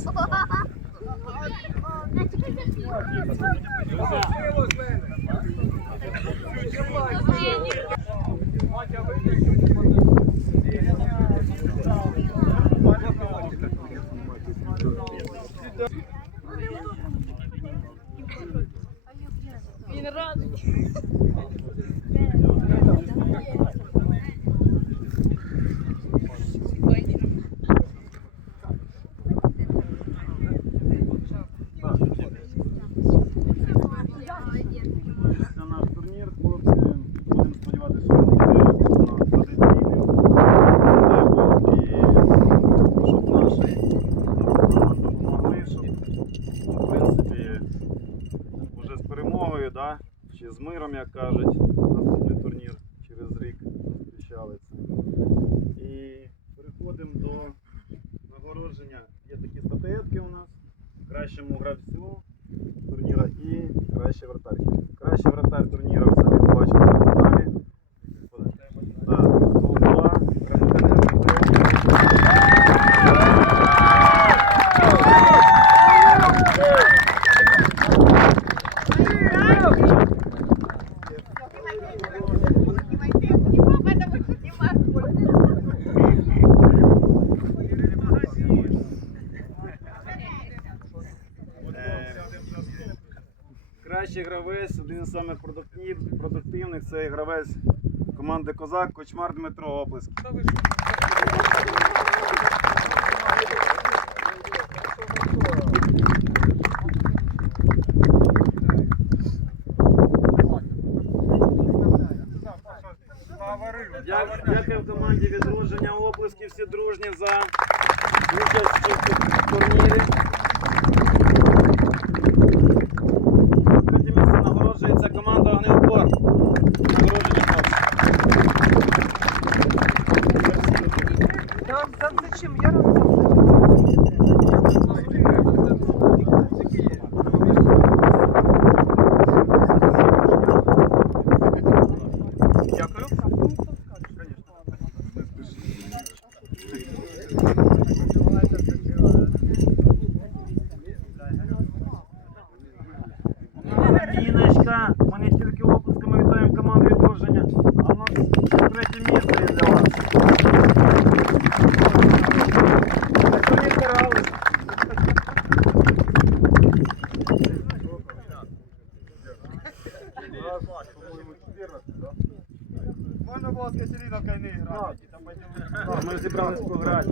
Це чи як кажуть, наступний турнір через рік зустрічали. І переходимо до нагородження. Є такі статуетки у нас. Кращому гравцю турніра і кращий вратар. Кращий вратар турніру все ви Гравець, один з самих продуктивних, це гравець команди Козак, Кочмар Дмитро Оплеск. Дякую команді відродження оплески, всі дружні за участь в турнірі. Третє місце нагороджується команда Огнеупор. Нагородження Да, да зачем? Я. Дякую. Діночка, ми не тільки оплесками вітаємо команду відродження, а в нас третє місце для вас. Можна було з Катериновкою не пойдемо. Ми зібрались пограти.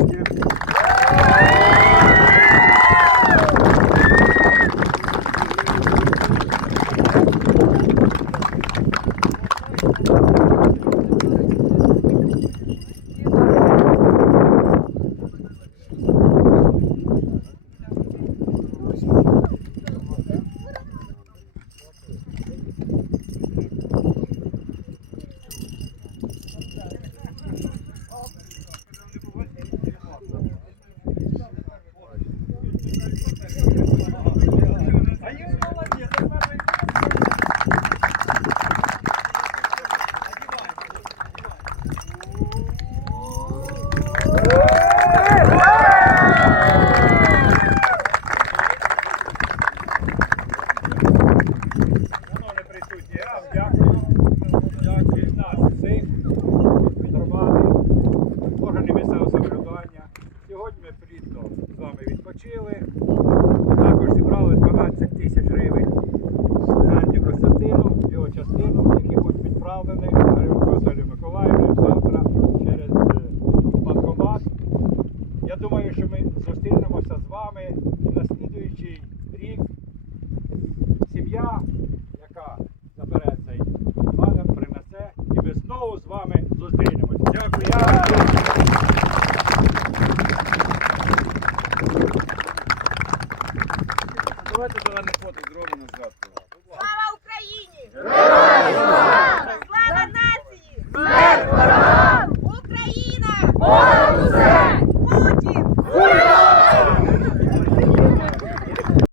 los.